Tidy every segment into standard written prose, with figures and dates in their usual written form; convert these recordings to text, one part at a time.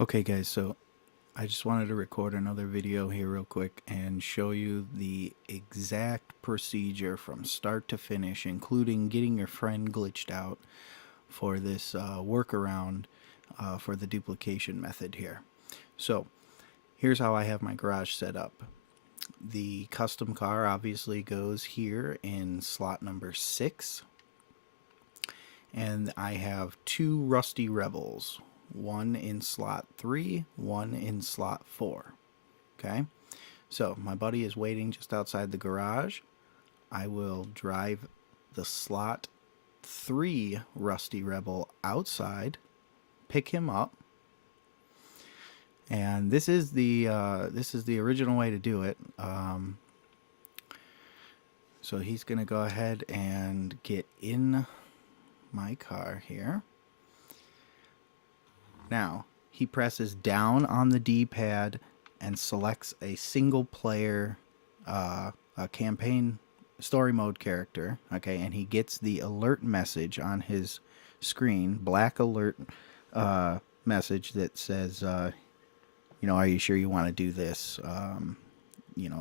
Okay guys, so I just wanted to record another video here real quick and show you the exact procedure from start to finish, including getting your friend glitched out for this workaround for the duplication method here. So here's how I have my garage set up. The custom car obviously goes here in slot number 6, and I have two Rusty Rebels, one in slot 3, one in slot 4. Okay, so my buddy is waiting just outside the garage. I will drive the slot 3 Rusty Rebel outside, pick him up, and this is the original way to do it. So he's gonna go ahead and get in my car here. Now, he presses down on the D-pad and selects a single player a campaign story mode character, okay, and he gets the alert message on his screen, black alert message that says, are you sure you want to do this?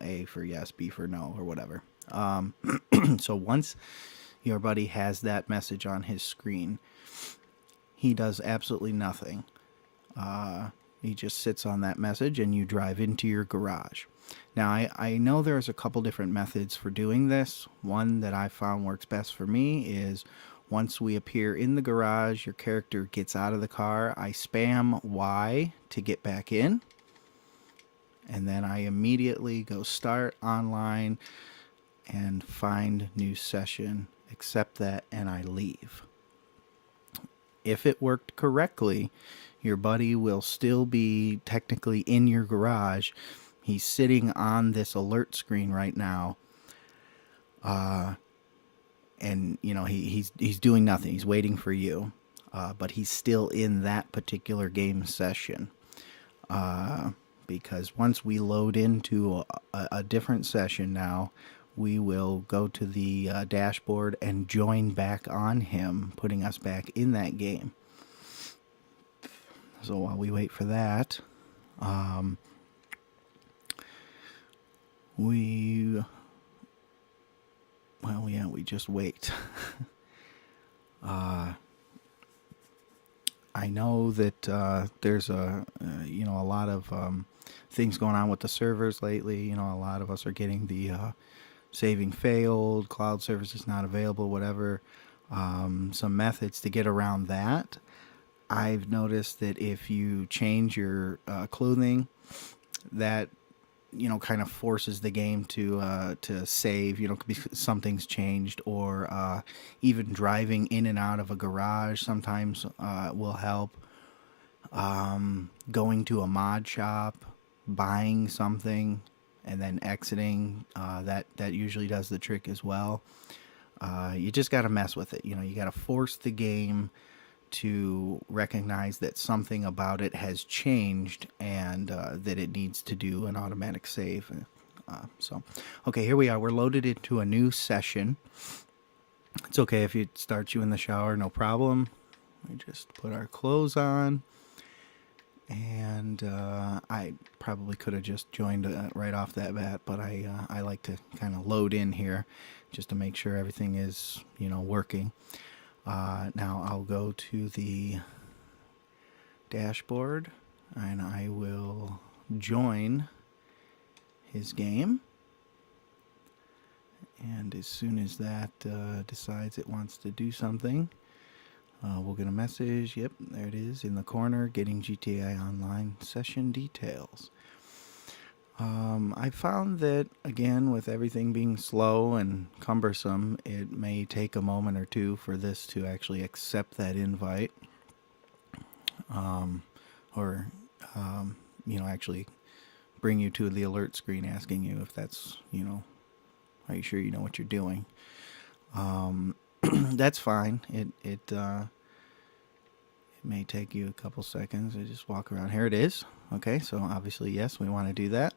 A for yes, B for no, or whatever. So once your buddy has that message on his screen, he does absolutely nothing. He just sits on that message and you drive into your garage. Now, I know there's a couple different methods for doing this. One that I found works best for me is once we appear in the garage, your character gets out of the car. I spam Y to get back in, and then I immediately go start online and find new session, accept that, and I leave. If it worked correctly, your buddy will still be technically in your garage. He's sitting on this alert screen right now, and he's doing nothing. He's waiting for you, but he's still in that particular game session. Because once we load into a different session now, we will go to the dashboard and join back on him, putting us back in that game. So while we wait for that, we just wait. I know that there's a lot of things going on with the servers lately. A lot of us are getting the saving failed, cloud service is not available, whatever. Some methods to get around that. I've noticed that if you change your clothing, that kind of forces the game to save, because something's changed, or even driving in and out of a garage sometimes will help. Going to a mod shop, buying something, and then exiting, that usually does the trick as well. You just got to mess with it. You got to force the game to recognize that something about it has changed, and that it needs to do an automatic save. Okay, here we are. We're loaded into a new session. It's okay if it starts you in the shower, no problem. We just put our clothes on, and I probably could have just joined right off that bat, but I like to kind of load in here just to make sure everything is working. Now I'll go to the dashboard and I will join his game. And as soon as that decides it wants to do something, we'll get a message. Yep, there it is in the corner, getting GTA Online session details. I found that, again, with everything being slow and cumbersome, it may take a moment or two for this to actually accept that invite, or actually bring you to the alert screen asking you if that's, are you sure you know what you're doing? That's fine. It may take you a couple seconds. I just walk around. Here it is. Okay, so obviously, yes, we want to do that.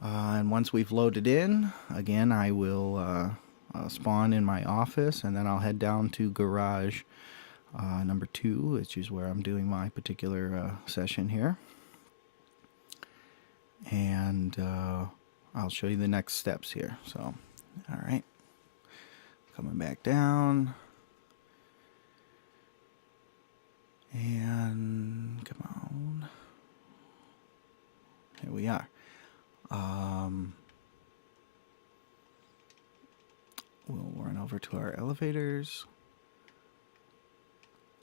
And once we've loaded in, again, I will spawn in my office, and then I'll head down to garage number 2, which is where I'm doing my particular session here. And I'll show you the next steps here. So, all right, coming back down. And come on. Here we are. We'll run over to our elevators.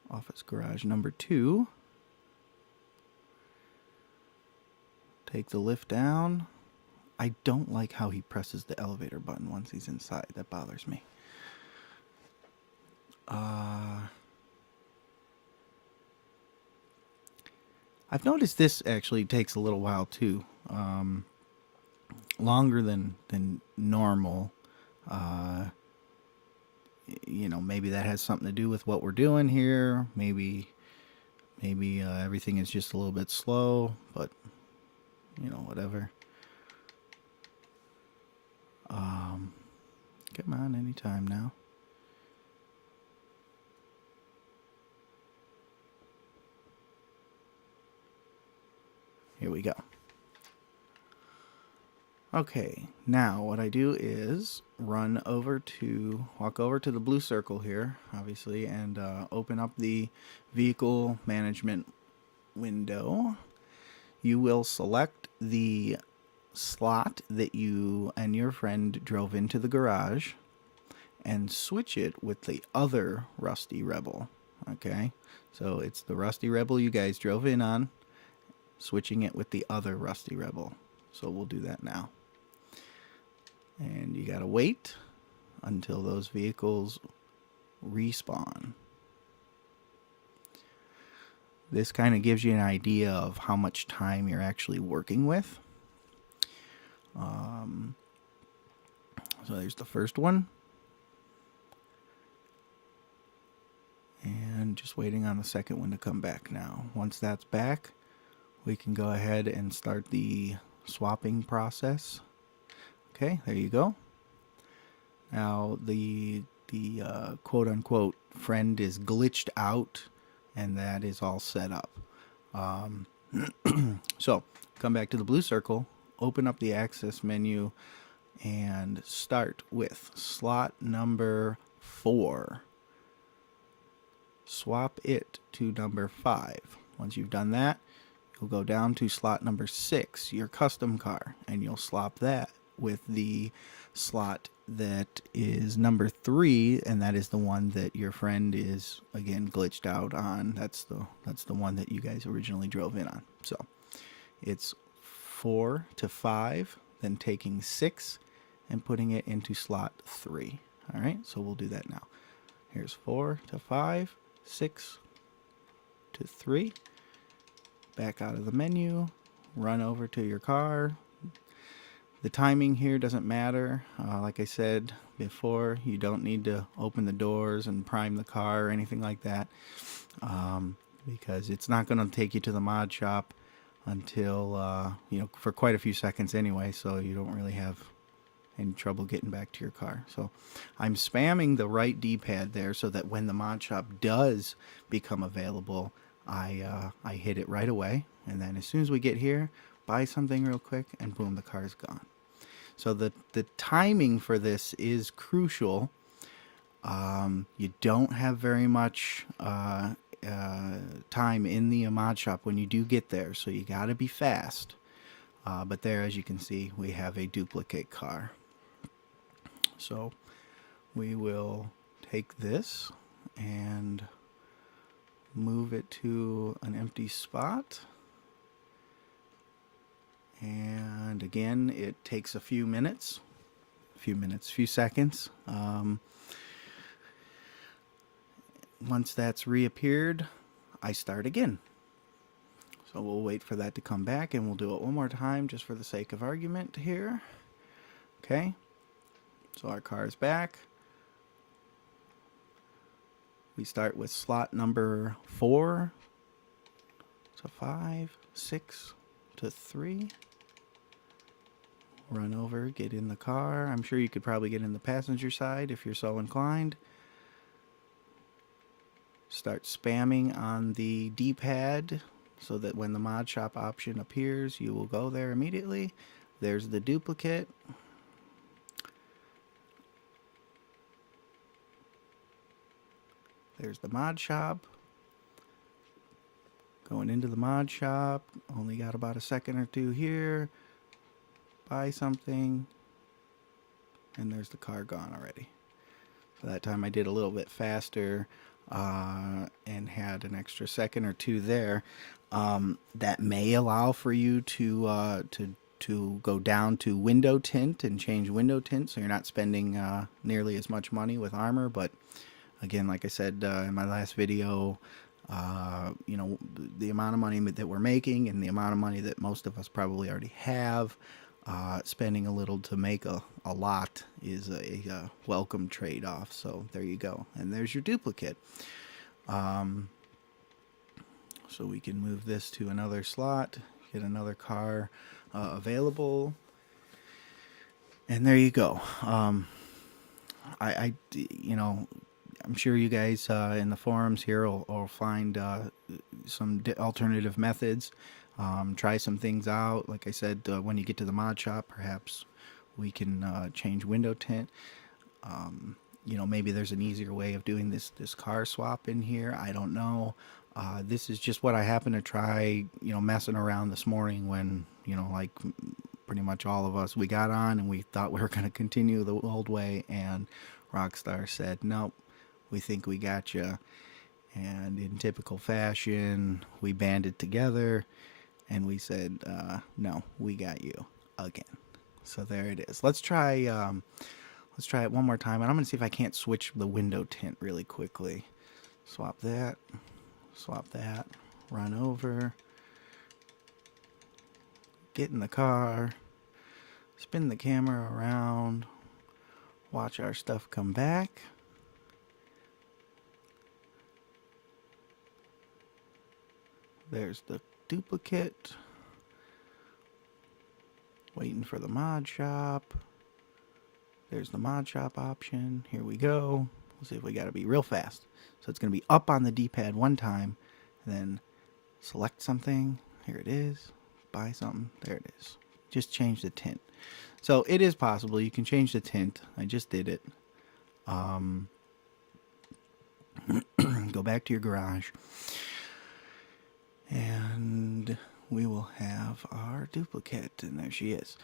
Office garage number 2. Take the lift down. I don't like how he presses the elevator button once he's inside. That bothers me. I've noticed this actually takes a little while too. Longer than normal. You know, maybe that has something to do with what we're doing here. Maybe everything is just a little bit slow, but you know, whatever. Come on, anytime now. Here we go. Okay, now what I do is walk over to the blue circle here, obviously, and open up the vehicle management window. You will select the slot that you and your friend drove into the garage and switch it with the other Rusty Rebel. Okay, so it's the Rusty Rebel you guys drove in on, switching it with the other Rusty Rebel. So we'll do that now. And you gotta wait until those vehicles respawn. This kind of gives you an idea of how much time you're actually working with. So there's the first one. And just waiting on the second one to come back now. Once that's back, we can go ahead and start the swapping process. Okay, there you go. Now the quote-unquote friend is glitched out, and that is all set up. So come back to the blue circle, open up the access menu, and start with slot number 4. Swap it to number 5. Once you've done that, you'll go down to slot number 6, your custom car, and you'll swap that with the slot that is number 3, and that is the one that your friend is again glitched out on. That's the one that you guys originally drove in on. So it's 4 to 5, then taking 6 and putting it into slot 3. All right, so we'll do that now. Here's 4 to 5, 6 to 3. Back out of the menu, run over to your car. The timing here doesn't matter. Like I said before, you don't need to open the doors and prime the car or anything like that, because it's not going to take you to the mod shop until, for quite a few seconds anyway, so you don't really have any trouble getting back to your car. So I'm spamming the right D-pad there so that when the mod shop does become available, I hit it right away, and then as soon as we get here, buy something real quick, and boom, the car's gone. So the timing for this is crucial. You don't have very much time in the mod shop when you do get there, so you got to be fast. But there, as you can see, we have a duplicate car. So we will take this and move it to an empty spot. And again, it takes a few seconds. Once that's reappeared, I start again. So we'll wait for that to come back, and we'll do it one more time just for the sake of argument here. Okay, so our car is back. We start with slot number 4 to 5, 6 to 3. Run over, get in the car. I'm sure you could probably get in the passenger side if you're so inclined. start spamming on the D-pad so that when the mod shop option appears, you will go there immediately. There's the duplicate. There's the mod shop. Going into the mod shop. Only got about a second or two here. Buy something. And there's the car gone already. So that time I did a little bit faster and had an extra second or two there. That may allow for you to go down to window tint and change window tint, so you're not spending nearly as much money with armor. But again, like I said in my last video, you know, the amount of money that we're making and the amount of money that most of us probably already have, spending a little to make a lot is a welcome trade-off. So there you go, and there's your duplicate. So we can move this to another slot, get another car available, and there you go. You know, I'm sure you guys in the forums here will find some alternative methods. Try some things out. Like I said, when you get to the mod shop, perhaps we can change window tint. You know, maybe there's an easier way of doing this car swap in here. I don't know. This is just what I happened to try, you know, messing around this morning when, you know, like pretty much all of us, we got on and we thought we were going to continue the old way, and Rockstar said, nope, we think we got you. And in typical fashion, we banded together and we said, no, we got you again. So there it is. Let's try it one more time, and I'm going to see if I can't switch the window tint really quickly. Swap that, run over, get in the car, spin the camera around, watch our stuff come back. There's the duplicate. Waiting for the mod shop. There's the mod shop option. Here we go. We'll see if we got to be real fast. So it's going to be up on the D-pad one time, and then select something. Here it is. Buy something. There it is. Just change the tint. So it is possible. You can change the tint. I just did it. Go back to your garage. And we will have our duplicate, and there she is.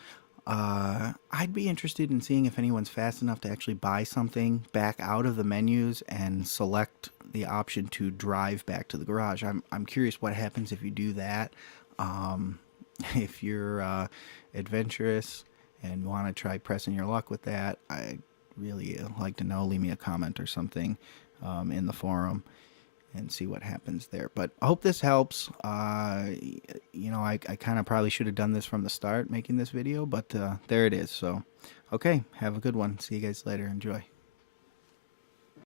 I'd be interested in seeing if anyone's fast enough to actually buy something, back out of the menus and select the option to drive back to the garage. I'm curious what happens if you do that. If you're adventurous and want to try pressing your luck with that, I'd really like to know. Leave me a comment or something in the forum and see what happens there. But I hope this helps. You know, I kind of probably should have done this from the start, making this video, but there it is. So, okay, have a good one. See you guys later. Enjoy.